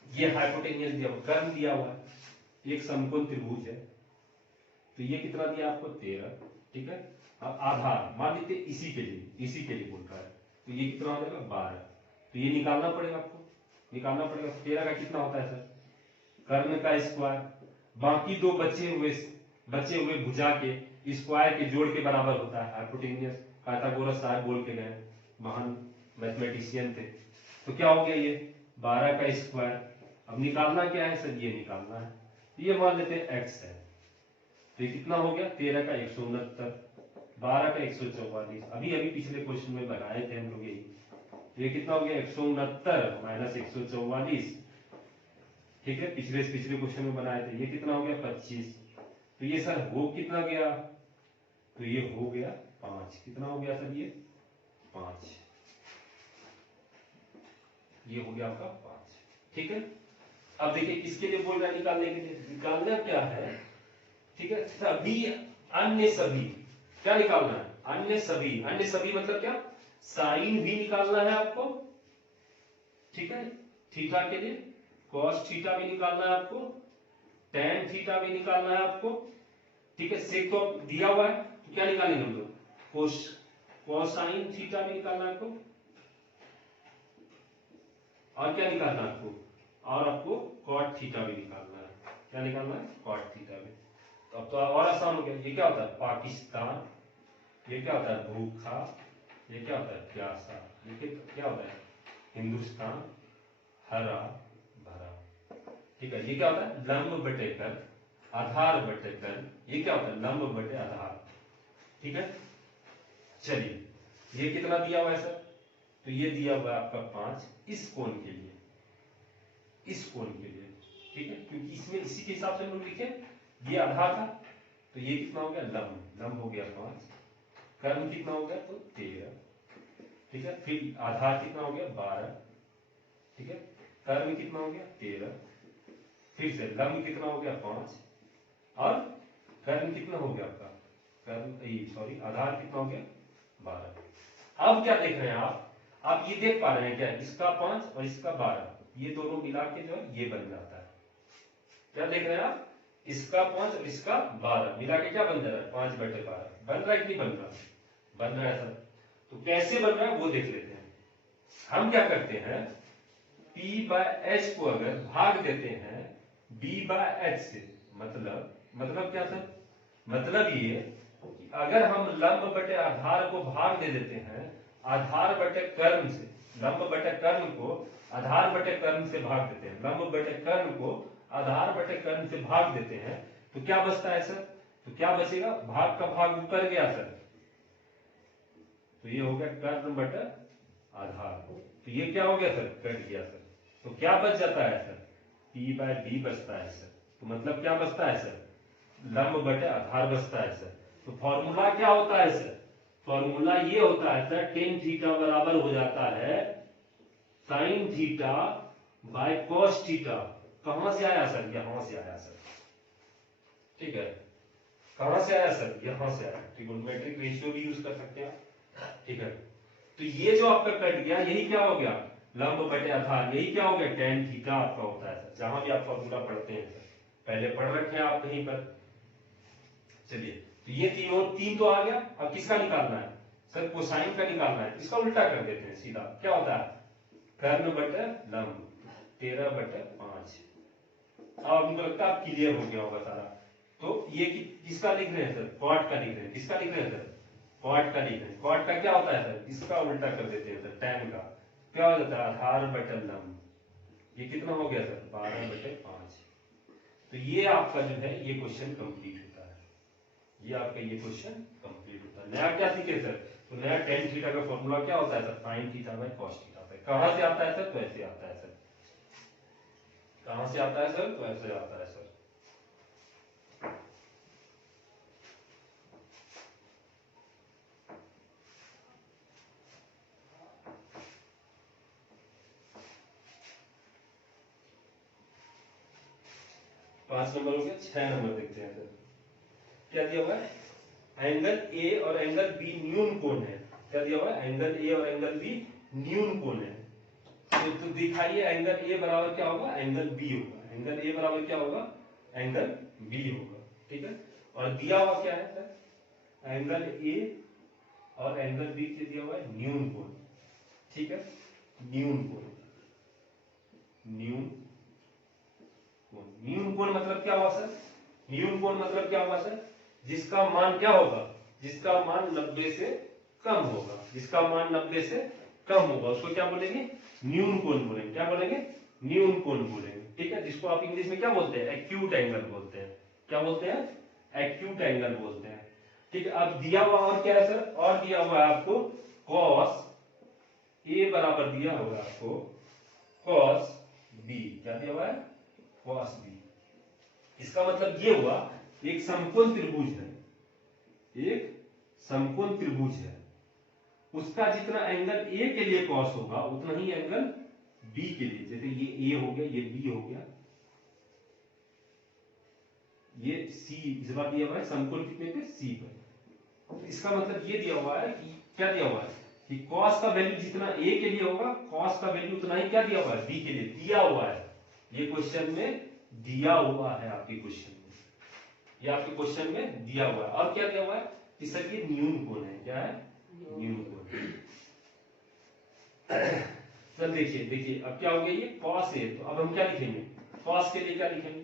ये हाइपोटेनियस दिया हुआ, कर्ण दिया हुआ है, एक समकोण त्रिभुज है, तो ये कितना दिया आपको 13, ठीक है। अब आधार मान लीजिए इसी के लिए, इसी के लिए बोल रहा है, तो ये कितना हो जाएगा 12, तो ये निकालना पड़ेगा आपको, निकालना पड़ेगा। 13 का कितना होता है सर कर्ण का स्क्वायर, बाकी दो बचे हुए भुजा के स्क्वायर के जोड़ के बराबर होता है हाइपोटेनियस, पाइथागोरस साहब बोल के गए, महान मैथमेटिशियन थे। तो क्या हो गया ये 12 का स्क्वायर, अब निकालना क्या है सर ये निकालना है, ये मान लेते हैं x है, तो ये कितना हो गया 13 का 169, 12 का 144, अभी अभी पिछले क्वेश्चन में लगाए थे हम लोग यही, तो ये कितना हो गया 169 माइनस 144, ठीक है। पिछले क्वेश्चन में बनाए थे, ये कितना हो गया 25, तो ये सर हो कितना गया, तो ये हो गया 5, कितना हो गया सर ये 5, ये हो गया आपका 5, ठीक है। अब देखिए किसके लिए बोल रहा है निकालने के लिए, निकालना क्या है, ठीक है सभी अन्य सभी, क्या निकालना है अन्य सभी, अन्य सभी मतलब क्या साइन भी निकालना है आपको, ठीक है थीटा के लिए, कॉस थीटा भी निकालना है आपको, टेन थीटा भी निकालना है आपको, ठीक है। सेक तो दिया हुआ है तो क्या निकालेंगे हम लोग कोसाइन थीटा भी निकालना है आपको, और क्या निकालना है आपको, और आपको कॉट थीटा भी निकालना है, क्या निकालना है कॉट थीटा भी। तो अब तो और आसान हो गया, ये क्या होता है पाकिस्तान, ये क्या होता है भूखा, ये क्या होता है प्यासा, ये क्या होता है हिंदुस्तान हरा भरा। ठीक है, ये क्या होता है? लंब बटे कर, आधार बटे कर। ये क्या होता है? लंब बटे आधार। ठीक है, चलिए ये कितना दिया हुआ है सर? तो ये दिया हुआ है आपका 5 इस कोण के लिए, इस कोण के लिए। ठीक है, क्योंकि इसमें इसी के हिसाब से हम लोग लिखे, ये आधार था तो ये कितना हो गया? लंब, लंब हो गया 5, कर्म कितना हो गया? तो 13। ठीक है, फिर आधार कितना हो गया? 12। ठीक है, कर्म कितना हो गया? 13। फिर से लंब कितना हो गया? 5 और कर्म कितना हो गया आपका? कर्म सॉरी आधार कितना हो गया? 12। अब क्या देख रहे हैं आप ये देख पा रहे हैं क्या? इसका 5 और इसका 12, ये दोनों मिला के जो है ये बन जाता है। क्या देख रहे हैं आप? इसका 5 और इसका 12 मिला के क्या बन जा रहा है? 5 बटे 12 बन रहा है कि नहीं बन रहा? बन रहा है सर। तो कैसे बन रहा है वो देख लेते हैं। हम क्या करते हैं, P/H को अगर भाग देते हैं B/H से, मतलब क्या सर? मतलब ये कि अगर हम लंब बटे आधार को भाग दे देते हैं आधार बटे कर्म से, लंब बटे कर्म को आधार बटे कर्म से भाग देते हैं, लंब बटे कर्म को आधार बटे कर्म से भाग देते हैं, तो क्या बचता है सर? तो क्या बचेगा? भाग का भाग ऊपर गया सर, तो ये हो गया कर्म बटे आधार। तो ये क्या हो गया सर? कट गया सर। तो क्या बच जाता है सर? P/B बचता है सर। तो मतलब क्या बचता है सर? लंब बटे आधार बचता है सर। तो फॉर्मूला क्या होता है सर? फॉर्मूला ये होता है सर, टेन थीटा बराबर हो जाता है sine theta by cos theta. कहां से आया सर? यहां से आया सर। ठीक है, कहां से आया सर? यहां से आया। ट्रिगोनोमेट्रिक रेशियो भी यूज कर सकते हैं। ठीक है, तो ये जो आपका कट गया यही क्या हो गया? लंब बटे आधार। यही क्या हो गया? टेन थीटा आपका होता है सर, जहां भी आप फॉर्मूला पढ़ते हैं सर, पहले पढ़ रखे हैं आप कहीं पर। चलिए, तो ये तीन तो आ गया। अब किसका निकालना है सर? कोसाइन का निकालना है। इसका उल्टा कर देते हैं सीधा। क्या होता है? कर्ण बटे लंब 13/5। अब हमको लगता है क्लियर हो गया होगा सारा। तो ये किसका लिख रहे हैं सर? कॉट का लिख रहे हैं। किसका लिख रहे हैं सर? कॉट का लिख रहे हैं। कॉट का क्या होता है सर? इसका उल्टा कर देते हैं सर, टैन का। क्या हो जाता है? आधार बटे लंब। ये कितना हो गया सर? 12/5। तो ये आपका जो है ये क्वेश्चन कंप्लीट होता है। ये आपका ये क्वेश्चन कंप्लीट होता है। नया क्या सीखे सर? तो नया टेन थीटा का फॉर्मूला क्या होता है sir? Sine theta by cos theta पे। कहां से आता है सर? तो ऐसे आता है सर। कहां से आता है सर? तो ऐसे आता है सर। पांच नंबर हो गया। 6 नंबर देखते हैं सर। क्या दिया हुआ है? एंगल ए और एंगल बी न्यून कोण है। क्या दिया हुआ है? एंगल ए और एंगल बी न्यून कोण है। तो दिखाइए एंगल ए बराबर क्या होगा? एंगल बी होगा। एंगल ए बराबर क्या होगा? एंगल बी होगा। ठीक है, और दिया हुआ क्या है सर? एंगल ए और एंगल बी के दिया हुआ है न्यून कोण। ठीक है, न्यून कोण, न्यून कोण। न्यून कोण मतलब क्या हुआ सर? न्यून कोण मतलब क्या हुआ सर? जिसका मान क्या होगा? जिसका मान 90 से कम होगा। जिसका मान 90 से कम होगा उसको क्या बोलेंगे? न्यून कोण बोलेंगे। क्या बोलेंगे? न्यून कोण बोलेंगे। ठीक है, जिसको आप इंग्लिश में क्या बोलते हैं? एक्यूट एंगल बोलते हैं। क्या बोलते हैं? एक्यूट एंगल बोलते हैं। ठीक है, अब दिया हुआ और क्या है सर? और दिया हुआ है आपको कॉस ए बराबर दिया होगा आपको कॉस बी। क्या दिया हुआ है? Cos B. इसका मतलब ये हुआ एक समकोण त्रिभुज है, एक समकोण त्रिभुज है, उसका जितना एंगल ए के लिए कॉस होगा उतना ही एंगल बी के लिए। जैसे ये ए हो गया, ये बी हो गया, ये सी इस बार दिया हुआ है समकोण कितने पे? सी पर। तो इसका मतलब ये दिया हुआ है कि क्या दिया हुआ है कि कॉस का वैल्यू जितना ए के लिए होगा कॉस का वैल्यू उतना ही क्या दिया हुआ है? बी के लिए दिया हुआ है। ये क्वेश्चन में दिया हुआ है, आपके क्वेश्चन में, ये आपके क्वेश्चन में दिया हुआ है। और क्या दिया हुआ है कि सर ये न्यून कोण है। क्या है? न्यून कोण। सर देखिए देखिए अब क्या हो गया? ये कॉस है, तो अब हम क्या लिखेंगे? कॉस के लिए क्या लिखेंगे?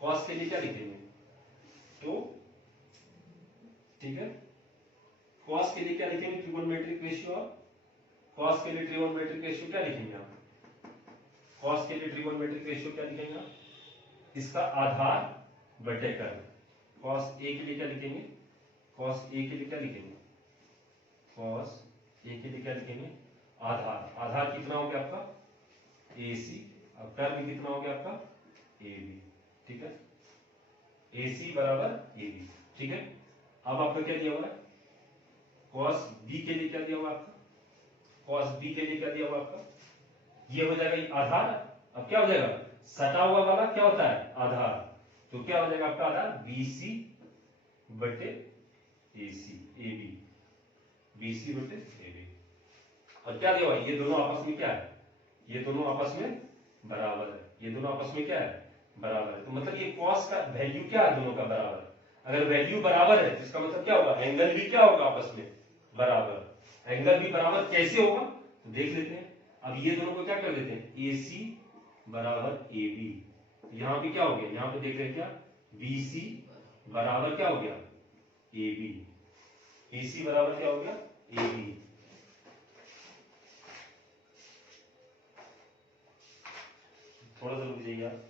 कॉस के लिए क्या लिखेंगे? तो ठीक है, कॉस के लिए क्या लिखेंगे? Trigonometric ratio. और कॉस के लिए ट्रिगोनोमेट्रिक रेशियो क्या लिखेंगे आप? कॉस के लिए ट्रिगोनोमेट्रिक रेशियो क्या लिखेंगे आप? इसका आधार बटे कर्ल। कॉस ए के लिए क्या लिखेंगे? कॉस ए के लिए क्या लिखेंगे? कॉस ए के लिए क्या लिखेंगे? आधार। आधार कितना हो गया आपका? AC। अब कर्ल कितना हो गया आपका? AB। ठीक है, AC बराबर AB। ठीक है, अब आपका क्या दिया हुआ है? कॉस B के लिए क्या दिया हुआ आपका? कॉस B के लिए क्या दिया हुआ आपका? ये हो जाएगा आधार। अब क्या हो जाएगा? सटा हुआ वाला क्या होता है? आधार। तो क्या हो जाएगा आपका आधार? BC बटे AC, AB। BC बटे AB। और क्या दिया हुआ? ये दोनों आपस में क्या है? ये दोनों आपस में बराबर है। ये दोनों आपस में क्या है? बराबर है। तो मतलब ये कॉस का वैल्यू क्या है? दोनों का बराबर। अगर वैल्यू बराबर है तो इसका मतलब क्या होगा? एंगल भी क्या होगा? आपस में बराबर। एंगल भी बराबर कैसे होगा? तो देख लेते हैं। अब ये दोनों को क्या कर लेते हैं? AC बराबर AB। यहां पे क्या हो गया? यहां पे देख रहे हैं क्या? BC बराबर क्या हो गया? AB। BC बराबर क्या हो गया? AB। थोड़ा सा रुक जाइए आप।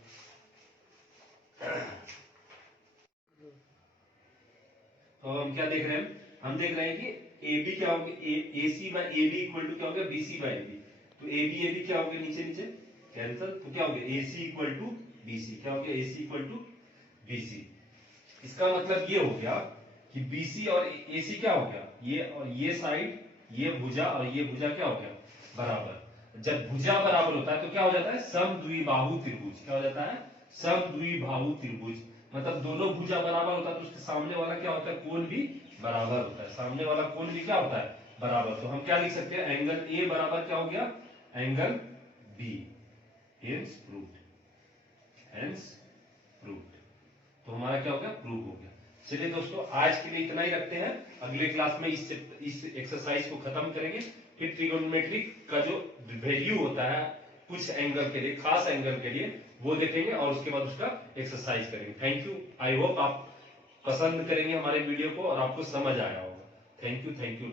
तो हम क्या देख रहे हैं? हम देख रहे हैं कि AB क्या हो गया? AC by AB equal to क्या हो गया? BC by AB। तो AB AB क्या हो गया? नीचे नीचे कैंसिल। तो क्या हो गया? AC equal to BC। क्या हो गया? AC equal to BC। इसका मतलब ये हो गया कि BC और AC क्या हो गया? ये और ये साइड, ये भुजा और ये भुजा क्या हो गया? बराबर। जब भुजा बराबर होता है तो क्या हो जाता है? समद्विबाहु त्रिभुज। क्या हो जाता है? समद्विबाहु त्रिभुज। मतलब दोनों भुजा बराबर होता है तो उसके सामने वाला क्या होता है? कोण भी बराबर होता है। सामने वाला कोण भी क्या होता है? बराबर। तो हम क्या लिख सकते हैं? एंगल A बराबर क्या हो गया? Angle B। Hence proved. Hence proved. तो हमारा क्या हो गया? प्रूव हो गया। चलिए दोस्तों, आज के लिए इतना ही रखते हैं। अगले क्लास में इस एक्सरसाइज को खत्म करेंगे। फिर ट्रिगोनोमेट्रिक का जो वैल्यू होता है कुछ एंगल के लिए, खास एंगल के लिए, वो देखेंगे और उसके बाद उसका एक्सरसाइज करेंगे। Thank you. आई होप आप पसंद करेंगे हमारे वीडियो को और आपको समझ आया होगा। Thank you. Thank you.